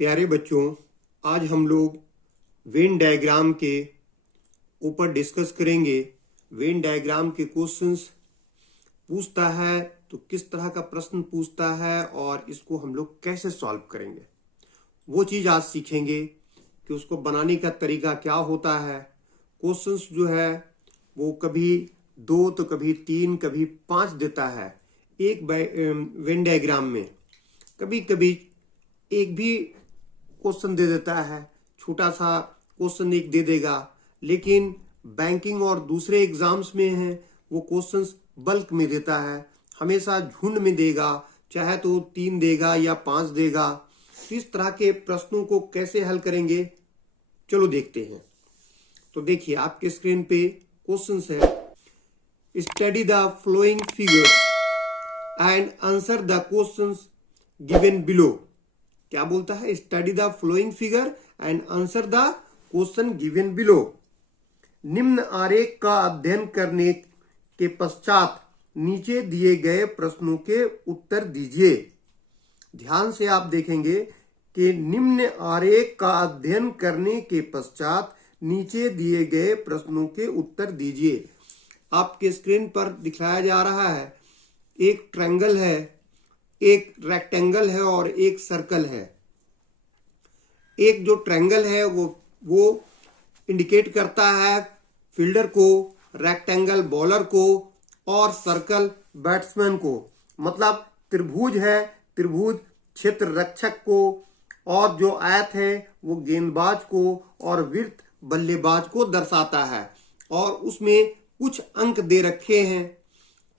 प्यारे बच्चों, आज हम लोग वेन डायग्राम के ऊपर डिस्कस करेंगे। वेन डायग्राम के क्वेश्चंस पूछता है तो किस तरह का प्रश्न पूछता है और इसको हम लोग कैसे सॉल्व करेंगे, वो चीज़ आज सीखेंगे कि उसको बनाने का तरीका क्या होता है। क्वेश्चंस जो है वो कभी 2 तो कभी 3 कभी 5 देता है एक वेन डायग्राम में। कभी कभी एक भी क्वेश्चन दे देता है, छोटा सा क्वेश्चन एक दे देगा, लेकिन बैंकिंग और दूसरे एग्जाम्स में है वो क्वेश्चंस बल्क में देता है, हमेशा झुंड में देगा, चाहे तो 3 देगा या 5 देगा। तो इस तरह के प्रश्नों को कैसे हल करेंगे, चलो देखते हैं। तो देखिए आपके स्क्रीन पे क्वेश्चंस है, study the flowing figures and answer the questions given below. क्या बोलता है? Study the flowing figure and answer the question given below. निम्न आरेख का अध्ययन करने के पश्चात नीचे दिए गए प्रश्नों के उत्तर दीजिए। ध्यान से आप देखेंगे कि निम्न आरेख का अध्ययन करने के पश्चात नीचे दिए गए प्रश्नों के उत्तर दीजिए। आपके स्क्रीन पर दिखाया जा रहा है, एक ट्रायंगल है, एक रेक्टेंगल है और एक सर्कल है। एक जो ट्रायंगल है वो इंडिकेट करता है फील्डर को, रेक्टेंगल बॉलर को और सर्कल बैट्समैन को। मतलब त्रिभुज है, त्रिभुज क्षेत्र रक्षक को, और जो आयत है वो गेंदबाज को और वृत्त बल्लेबाज को दर्शाता है। और उसमें कुछ अंक दे रखे हैं,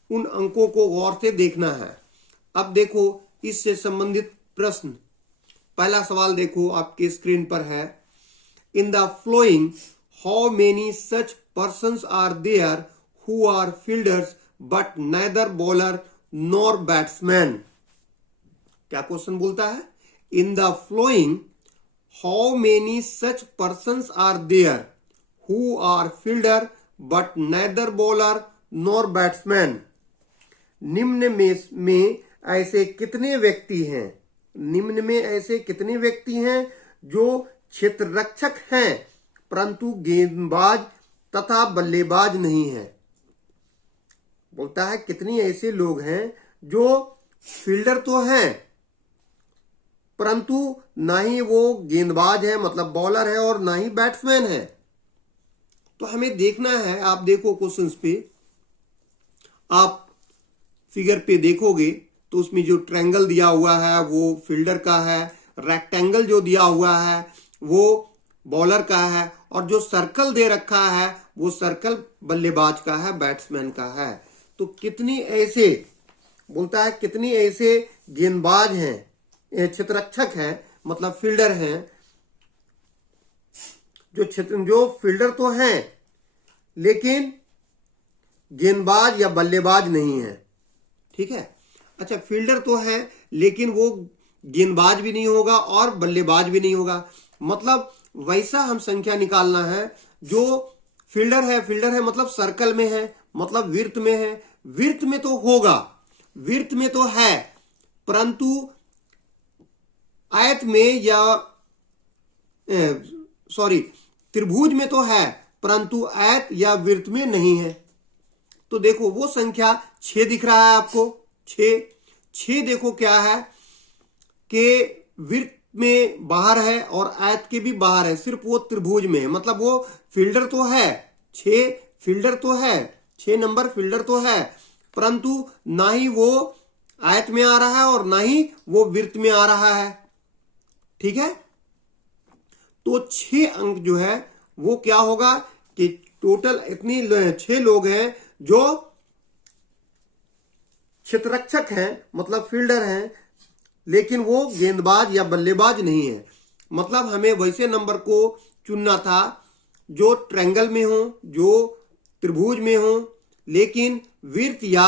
उन अंकों को गौर से देखना है। अब देखो इससे संबंधित प्रश्न। पहला सवाल देखो आपके स्क्रीन पर है, in the following how many such persons are there who are fielders but neither bowler nor batsman. क्या क्वेश्चन बोलता है? In the following how many such persons are there who are fielder but neither bowler nor batsman. निम्न में ऐसे कितने व्यक्ति हैं, निम्न में ऐसे कितने व्यक्ति हैं जो क्षेत्र रक्षक हैं परंतु गेंदबाज तथा बल्लेबाज नहीं है। बोलता है कितनी ऐसे लोग हैं जो फील्डर तो हैं परंतु ना ही वो गेंदबाज है, मतलब बॉलर है, और ना ही बैट्समैन है। तो हमें देखना है, आप देखो क्वेश्चंस पे, आप फिगर पे देखोगे तो उसमें जो ट्रायंगल दिया हुआ है वो फील्डर का है, रेक्टेंगल जो दिया हुआ है वो बॉलर का है, और जो सर्कल दे रखा है वो सर्कल बल्लेबाज का है, बैट्समैन का है। तो कितनी ऐसे, बोलता है कितनी ऐसे गेंदबाज हैं, क्षेत्ररक्षक हैं, मतलब फील्डर हैं, जो फील्डर तो हैं लेकिन गेंदबाज या बल्लेबाज नहीं है। ठीक है, अच्छा फील्डर तो है लेकिन वो गेंदबाज भी नहीं होगा और बल्लेबाज भी नहीं होगा। मतलब वैसा हम संख्या निकालना है जो फील्डर है मतलब सर्कल में है, मतलब वृत्त में है, वृत्त में तो होगा, वृत्त में तो है, परंतु आयत में या त्रिभुज में तो है परंतु आयत या वृत्त में नहीं है। तो देखो वो संख्या 6 दिख रहा है आपको, 6 देखो क्या है कि वृत्त में बाहर है और आयत के भी बाहर है, सिर्फ वो त्रिभुज में है। मतलब वो फील्डर तो है, 6 फील्डर तो है, 6 नंबर फील्डर तो है, परंतु ना ही वो आयत में आ रहा है और ना ही वो वृत्त में आ रहा है। ठीक है, तो 6 अंक जो है वो क्या होगा कि टोटल इतनी 6 लोग हैं जो क्षेत्ररक्षक हैं, मतलब फील्डर हैं, लेकिन वो गेंदबाज या बल्लेबाज नहीं है। मतलब हमें वैसे नंबर को चुनना था जो ट्रायंगल में हो, जो त्रिभुज में हो, लेकिन वृत्त या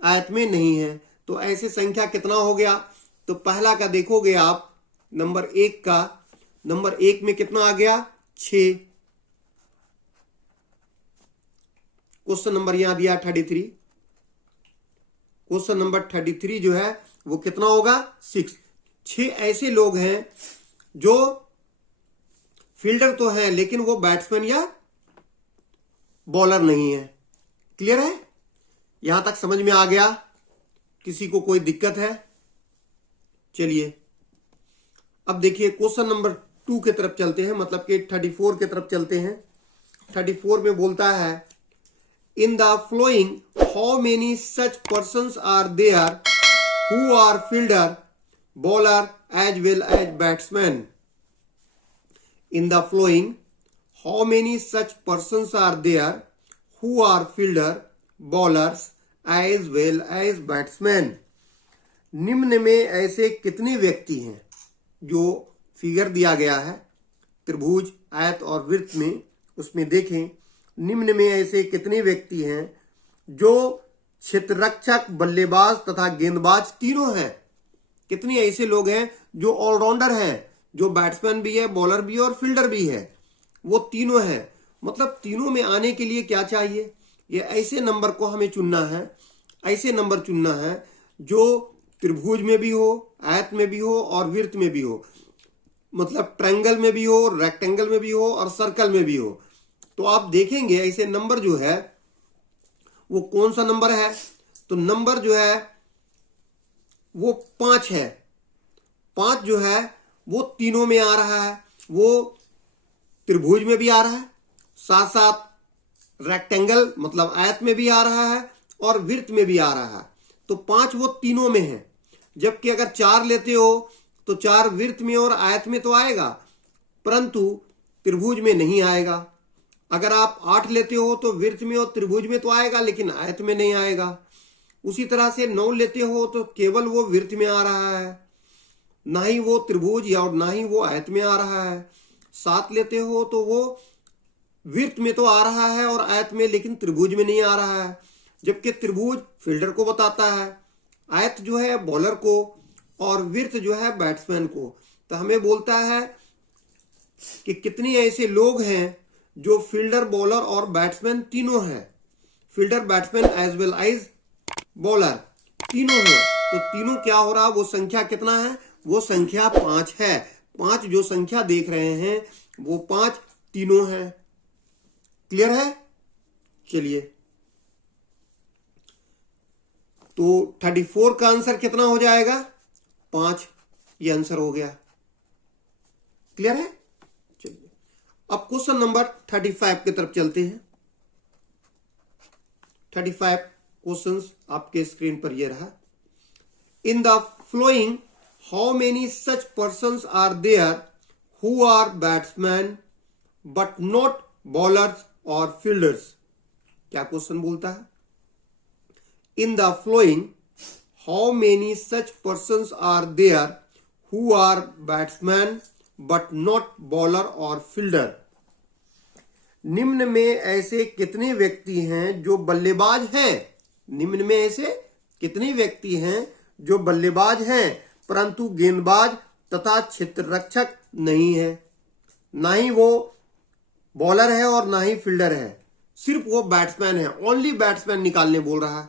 आयत में नहीं है। तो ऐसे संख्या कितना हो गया? तो पहला का देखोगे आप, नंबर 1 का, नंबर 1 में कितना आ गया? 6। क्वेश्चन नंबर यहां दिया 33, क्वेश्चन नंबर 33 जो है वो कितना होगा? 6 ऐसे लोग हैं जो फील्डर तो है लेकिन वो बैट्समैन या बॉलर नहीं है। क्लियर है? यहां तक समझ में आ गया? किसी को कोई दिक्कत है? चलिए अब देखिए क्वेश्चन नंबर 2 की तरफ चलते हैं, मतलब कि 34 की तरफ चलते हैं। 34 में बोलता है in the following how many such persons are there who are fielder bowler as well as batsman. In the following how many such persons are there who are fielder bowlers as well as batsman. निम्न में ऐसे कितने व्यक्ति हैं, जो figure दिया गया है त्रिभुज आयत और वृत्त में, उसमें देखें निम्न में ऐसे कितने व्यक्ति हैं जो क्षेत्ररक्षक बल्लेबाज तथा गेंदबाज तीनों हैं। कितने ऐसे लोग हैं जो ऑलराउंडर हैं, जो बैट्समैन भी है, बॉलर भी है और फील्डर भी है, वो तीनों हैं। मतलब तीनों में आने के लिए क्या चाहिए, ये ऐसे नंबर को हमें चुनना है, ऐसे नंबर चुनना है जो त्रिभुज में भी हो, आयत में भी हो और वृत्त में भी हो, मतलब ट्रायंगल में भी हो, रेक्टेंगल में भी हो और सर्कल में भी हो। तो आप देखेंगे ऐसे नंबर जो है वो कौन सा नंबर है, तो नंबर जो है वो 5 है। 5 जो है वो तीनों में आ रहा है, वो त्रिभुज में भी आ रहा है, साथ साथ रेक्टेंगल मतलब आयत में भी आ रहा है और वृत्त में भी आ रहा है। तो 5 वो तीनों में है। जबकि अगर 4 लेते हो तो 4 वृत्त में और आयत में तो आएगा, परंतु त्रिभुज में नहीं आएगा। अगर आप 8 लेते हो तो वृत्त में और त्रिभुज में तो आएगा लेकिन आयत में नहीं आएगा। उसी तरह से 9 लेते हो तो केवल वो वृत्त में आ रहा है, ना ही वो त्रिभुज या ना ही वो आयत में आ रहा है। 7 लेते हो तो वो वृत्त में तो आ रहा है और आयत में, लेकिन त्रिभुज में नहीं आ रहा है। जबकि त्रिभुज फील्डर को बताता है, आयत जो है बॉलर को और वृत्त जो है बैट्समैन को। तो हमें बोलता है कि कितने ऐसे लोग हैं जो फील्डर बॉलर और बैट्समैन तीनों हैं, fielder batsman as well as bowler तीनों हैं। तो तीनों क्या हो रहा, वो संख्या कितना है, वो संख्या 5 है। 5 जो संख्या देख रहे हैं वो 5 तीनों है। क्लियर है? चलिए तो 34 का आंसर कितना हो जाएगा, 5। ये आंसर हो गया। क्लियर है? चलिए अब क्वेश्चन नंबर 35 की तरफ चलते हैं। 35 क्वेश्चंस आपके स्क्रीन पर ये रहा। In the following how many such persons are there who are batsman but not bowlers और फील्डर्स। क्या क्वेश्चन बोलता है, in the following how many such persons are there who are batsman but not bowler और fielder. निम्न में ऐसे कितने व्यक्ति हैं जो बल्लेबाज हैं। निम्न में ऐसे कितने व्यक्ति हैं जो बल्लेबाज हैं परंतु गेंदबाज तथा क्षेत्ररक्षक नहीं है, ना ही वो बॉलर है और ना ही फील्डर है, सिर्फ वो बैट्समैन है। ओनली बैट्समैन निकालने बोल रहा है।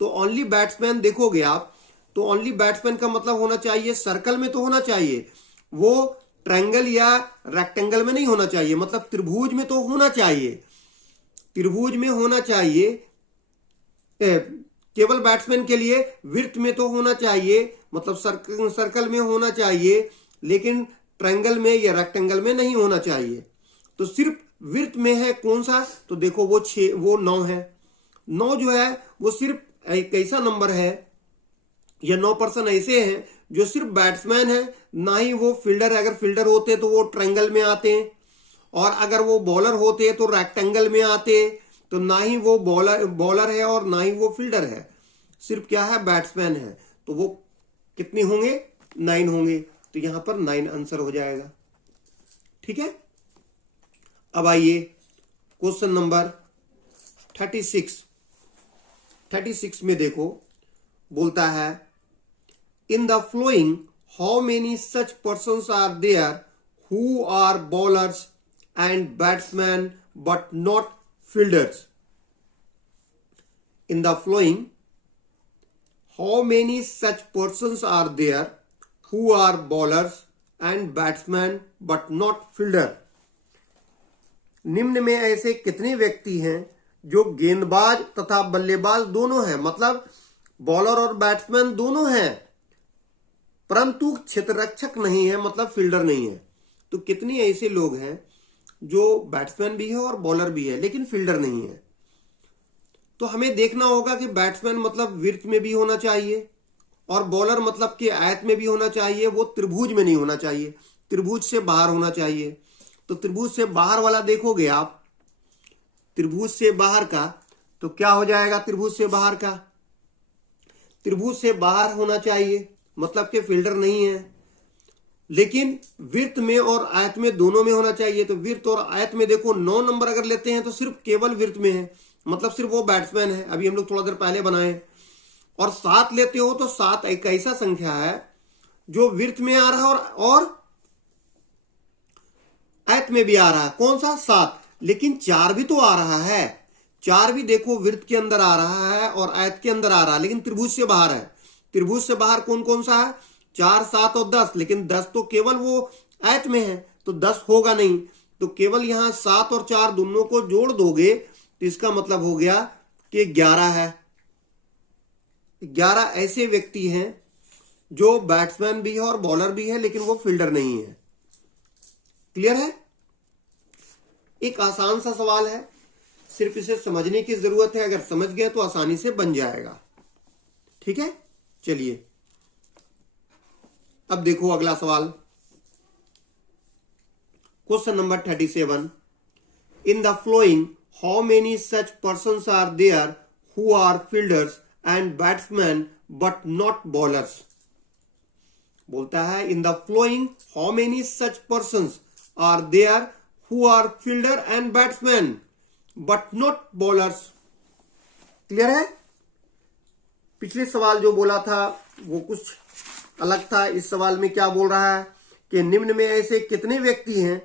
तो ओनली बैट्समैन देखोगे आप तो ओनली बैट्समैन का मतलब होना चाहिए सर्कल में तो होना चाहिए, वो ट्रायंगल या रेक्टेंगल में नहीं होना चाहिए, मतलब त्रिभुज में तो होना चाहिए, त्रिभुज में होना चाहिए। केवल बैट्समैन के लिए वृत्त में तो होना चाहिए, मतलब सर्कल में होना चाहिए, लेकिन ट्रायंगल में या रेक्टेंगल में नहीं होना चाहिए। तो सिर्फ वृत्त में है कौन सा, तो देखो वो 9 है। 9 जो है वो सिर्फ एक ऐसा नंबर है या 9 पर्सन ऐसे हैं जो सिर्फ बैट्समैन है, ना ही वो फील्डर है। अगर फील्डर होते तो वो ट्रायंगल में आते, और अगर वो बॉलर होते तो रेक्टेंगल में आते। तो ना ही वो बॉलर है और ना ही वो फील्डर है, सिर्फ क्या है, बैट्समैन है। तो वो कितने होंगे, 9 होंगे। तो यहां पर 9 आंसर हो जाएगा। ठीक है, अब आइए क्वेश्चन नंबर 36 में देखो, बोलता है in the following how many such persons are there who are bowlers and batsman but not fielders. In the flowing, how many such persons are there who are bowlers and batsman but not fielder. निम्न में ऐसे कितने व्यक्ति हैं जो गेंदबाज तथा बल्लेबाज दोनों हैं, मतलब बॉलर और बैट्समैन दोनों हैं, परंतु क्षेत्ररक्षक नहीं है, मतलब फील्डर नहीं है। तो कितने ऐसे लोग हैं जो बैट्समैन भी है और बॉलर भी है लेकिन फील्डर नहीं है। तो हमें देखना होगा कि बैट्समैन मतलब वृत्त में भी होना चाहिए और बॉलर मतलब कि आयत में भी होना चाहिए, वो त्रिभुज में नहीं होना चाहिए, त्रिभुज से बाहर होना चाहिए। तो त्रिभुज से बाहर वाला देखोगे आप, त्रिभुज से बाहर का, तो क्या हो जाएगा? त्रिभुज से बाहर का, त्रिभुज से बाहर होना चाहिए, मतलब कि फील्डर नहीं है। लेकिन वृत्त में और आयत में दोनों में होना चाहिए। तो वृत्त और आयत में देखो 9 नंबर अगर लेते हैं तो सिर्फ केवल वृत्त में है, मतलब सिर्फ वो बैट्समैन है, अभी हम लोग थोड़ा देर पहले बनाए। और 7 लेते हो तो 7 एक ऐसा संख्या है जो वृत्त में आ रहा है और आयत में भी आ रहा है। कौन सा? 7। लेकिन 4 भी तो आ रहा है, 4 भी देखो वृत्त के अंदर आ रहा है और आयत के अंदर आ रहा है, लेकिन त्रिभुज से बाहर है। त्रिभुज से बाहर कौन कौन सा है? 4, 7 और 10। लेकिन 10 तो केवल वो आयत में है, तो 10 होगा नहीं। तो केवल यहां 7 और 4 दोनों को जोड़ दोगे तो इसका मतलब हो गया कि 11 है। 11 ऐसे व्यक्ति हैं जो बैट्समैन भी है और बॉलर भी है लेकिन वो फील्डर नहीं है। क्लियर है? एक आसान सा सवाल है, सिर्फ इसे समझने की जरूरत है, अगर समझ गए तो आसानी से बन जाएगा। ठीक है, चलिए अब देखो अगला सवाल, question number 37। In the following how many such persons are there who are fielders and batsman but not bowlers. बोलता है in the following how many such persons are there who are fielder and batsman but not bowlers. Clear है? पिछले सवाल जो बोला था वो कुछ अलग था। इस सवाल में क्या बोल रहा है कि निम्न में ऐसे कितने व्यक्ति हैं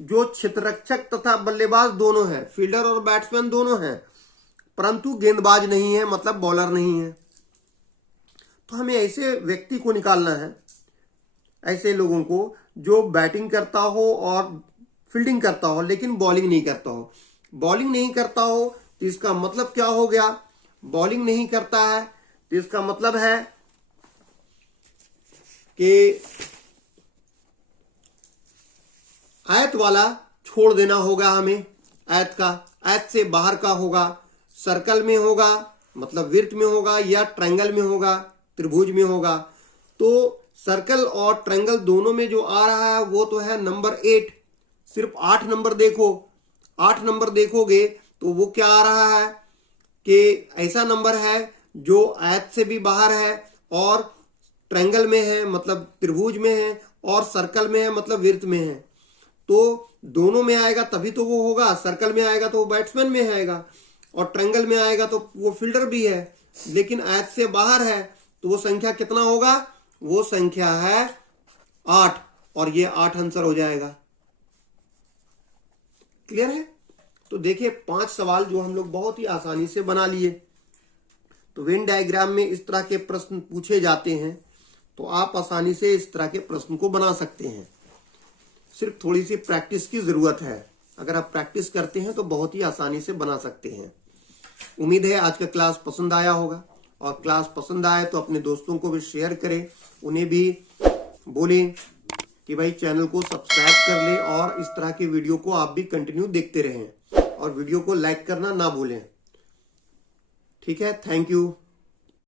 जो क्षेत्ररक्षक तथा बल्लेबाज दोनों हैं, फील्डर और बैट्समैन दोनों हैं, परंतु गेंदबाज नहीं है, मतलब बॉलर नहीं है। तो हमें ऐसे व्यक्ति को निकालना है, ऐसे लोगों को जो बैटिंग करता हो और फील्डिंग करता हो लेकिन बॉलिंग नहीं करता हो। बॉलिंग नहीं करता हो तो इसका मतलब क्या हो गया? बॉलिंग नहीं करता है तो इसका मतलब है कि आयत वाला छोड़ देना होगा हमें, आयत का, आयत से बाहर का होगा, सर्कल में होगा मतलब वृत्त में होगा, या ट्रायंगल में होगा, त्रिभुज में होगा। तो सर्कल और ट्रायंगल दोनों में जो आ रहा है वो तो है नंबर 8। सिर्फ 8 नंबर देखो, 8 नंबर देखोगे तो वो क्या आ रहा है कि ऐसा नंबर है जो आयत से भी बाहर है और ट्रायंगल में है मतलब त्रिभुज में है, और सर्कल में है मतलब वृत्त में है। तो दोनों में आएगा तभी तो वो होगा, सर्कल में आएगा तो वो बैट्समैन में आएगा और ट्रायंगल में आएगा तो वो फील्डर भी है। लेकिन आयत से बाहर है तो वो संख्या कितना होगा? वो संख्या है 8, और ये 8 आंसर हो जाएगा। क्लियर है? तो देखिए 5 सवाल जो हम लोग बहुत ही आसानी से बना लिए। तो वेन डायग्राम में इस तरह के प्रश्न पूछे जाते हैं तो आप आसानी से इस तरह के प्रश्न को बना सकते हैं। सिर्फ थोड़ी सी प्रैक्टिस की जरूरत है, अगर आप प्रैक्टिस करते हैं तो बहुत ही आसानी से बना सकते हैं। उम्मीद है आज का क्लास पसंद आया होगा, और क्लास पसंद आए तो अपने दोस्तों को भी शेयर करें, उन्हें भी बोलें कि भाई चैनल को सब्सक्राइब कर लें और इस तरह के वीडियो को आप भी कंटिन्यू देखते रहें, और वीडियो को लाइक करना ना भूलें। ठीक है, थैंक यू।